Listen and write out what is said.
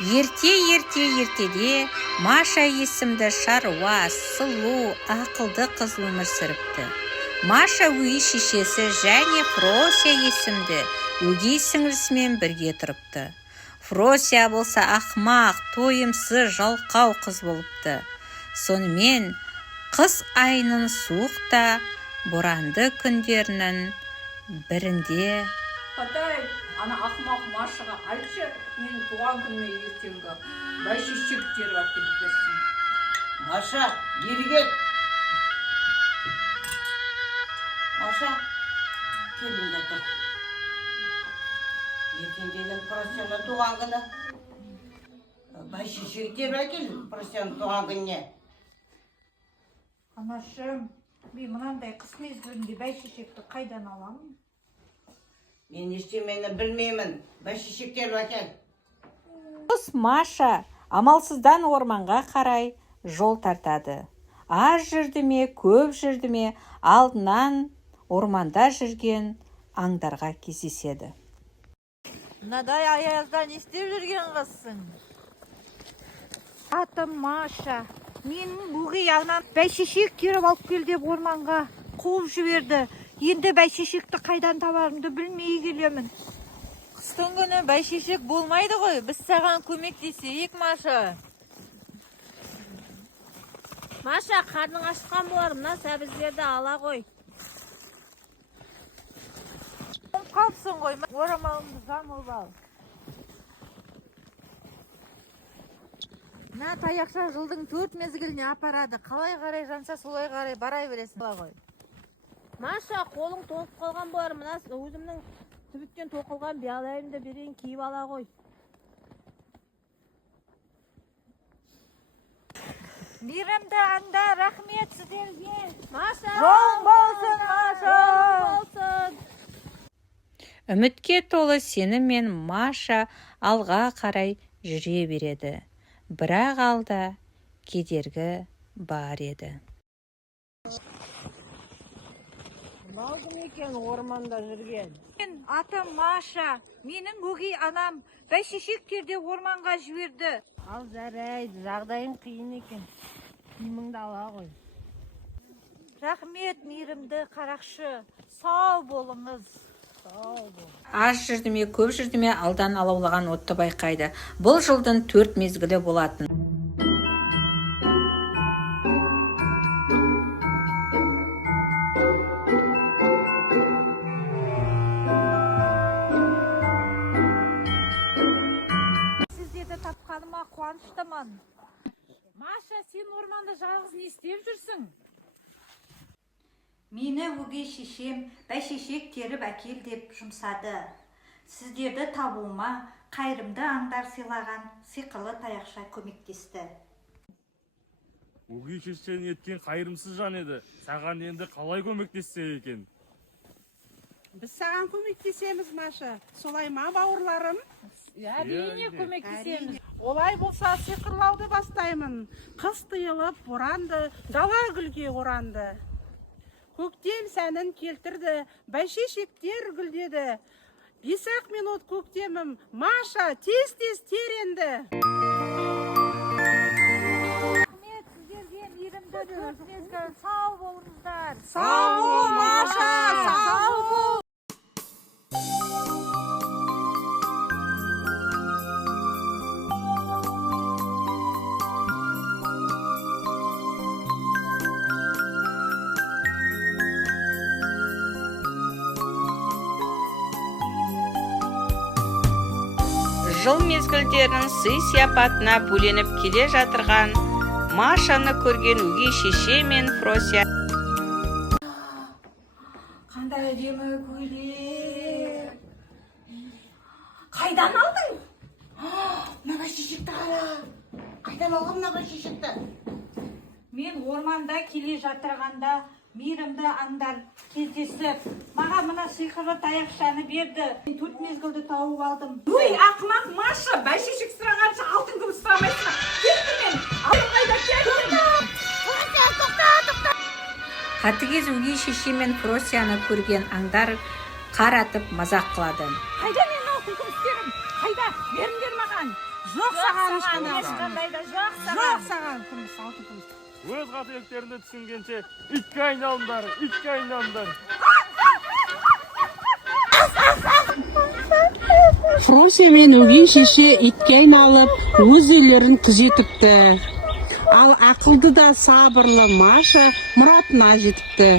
Ертеде Маша есімді шаруа, сұлу, ақылды қыз өмір сүріпті. Маша өгей шешесі және Фрося есімді өгей сіңілісімен бірге тұрыпты. Фрося болса ақмақ, тойымсыз, жалқау қыз болыпты. Сонымен қыс айының суықта, боранды күндерінің бірінде Атай, ана ақмақ Машаға айтшы, менің туған күніме ертеңгі бәйшешек теріп әкеліп берсін. Маша, бері кел. Маша, келіңдер тұр. Ертеңдеген Простяның туған күні. Бәйшешек теріп әкел Простяның туған күніне. Анашым, мен мынандай қыс мезгілінде бәйшешекті қайдан аламын? Мен ештемені білмеймін. Бәйшешек теріп әкел. Маша амалсыздан орманға қарай жол тартады. Аз жүрді ме, көп жүрді ме, алдынан орманда жүрген аңдарға кездеседі. Мынадай аязда не істеп жүрген қызсың? Атым Маша, менің өгей анам бәйшешек теріп алып кел деп орманға қуып жіберді. Енді бәйшешекті қайдан табарымды білмей келемін. Қыстың күні бәйшешек болмайды ғой, біз саған көмектесейік, Маша. Маша, қарның ашқан болар, мына сәбіздерді ала ғой. Қалыпсың ғой, орамалымды жамылып ал. Мына таяқша жылдың 4 мезгіліне апарады. Қалай қарай жанса, солай қарай барай бересің ғой. Маша, қолың тоңып қалған болар, мына өзімнің түбіттен тоқылған биялайымды берейін, киіп ала ғой. Мейірімді анда, рахмет сіздерге. Маша! Жолың болсын, Маша! болсын! Үмітке толы сеніммен Маша алға қарай жүре береді. Бірақ алда кедергі бар еді. Малдың екен орманда жүрген. Мен атым Маша, менің өгей анам бәйшешек терді орманға жіберді. Ал жарайды, жағдайың қиын екен. Киіміңді ала ғой. Рахмет, мейірімді қарақшы. Сау болыңыз. Аз жүрді ме, көп жүрді ме, алдан алаулаған отты байқайды. Бұл жылдың 4 мезгілі болатын. Сіздерді тапқаныма қуаныштымын. Маша, сен орманда жалғыз не істеп жүрсің? Мені өгей шешем бәйшешек теріп әкел деп жұмсады. Сіздерді табуыма қайырымды аңдар сыйлаған сиқырлы таяқша көмектесті. Өгей шешең еткен қайырымсыз жан еді. Саған енді қалай көмектессе екен? Біз саған көмектесеміз, Маша. Солай ма, бауырларым? Әрине көмектесеміз. Олай болса сиқырлауды бастаймын. Қыс тыйылып, боранды, дала гүлге оранды. Көктем сәнін келтірді, бәйшешектер гүлдеді. 5-ақ минут көктемім, Маша, тез-тез теренді. Рахмет сіздерге, мейірімді төрт мезгіл, сау болыңыздар. Сау бол, Маша, сау бол. Жыл мезгілдерінің сый-сияпатына бөленіп келе жатырған Машаны көрген өгей шеше мен Фрося. Қандай әдемі көйлек. Қайдан алдың? Мына бәйшешекті қара. Қайдан алған мына бәйшешекті? Мен орманда келе жатырғанда мейірімді аңдар кездесіп, маған мына сиқырлы таяқшаны берді. 4 мезгілді тауып алдым. Өй, ақмақ Маша, бәйшешек сұрағанша алтын күміс сұрамайсың. Кетті мен. Алтын қайда келдің? Қатыгез өгей шеше мен Фросяны көрген аңдар қаратып мазақ қылады. Қайда мен алтын күмістерім? Қайда? Беріңдер маған. саған. Жоқ саған ешқандай. ешқандай да жоқ Жоқ саған. саған. Күміс, алтын күміс. Өз қателіктеріңді түсінгенше итке айналыңдар, итке айналыңдар. Фрося мен өгей шеше итке айналып, өз үйлерін күзетіпті. Ал ақылды да сабырлы Маша мұратына жетіпті.